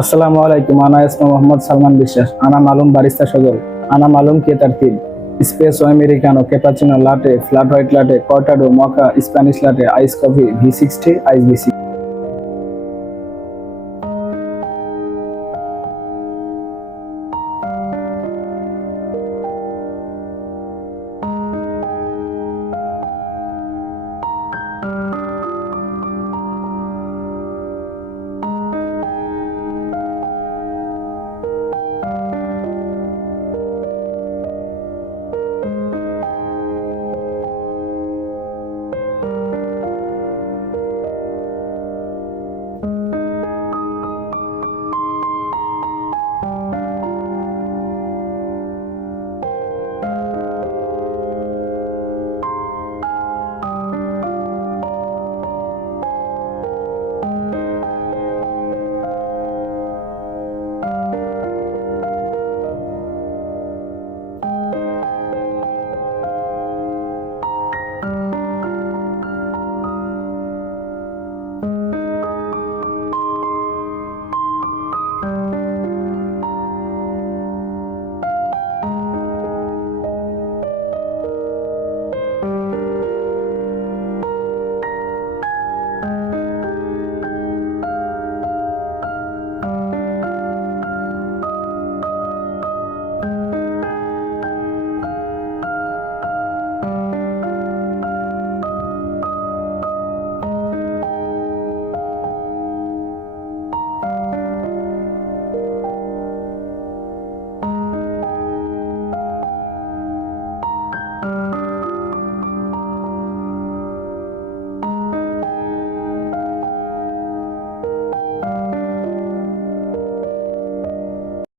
আসসালামু আলাইকুম, আনা ইসমা মোহাম্মদ সালমান বিশ্বাস, আনা মালুম বারিস্তা সজল, আনা মালুম কেতার তিন স্পেস ও americano, cappuccino latte flat white latte, cortado mocha Spanish latte, ice coffee, V sixty, ice BC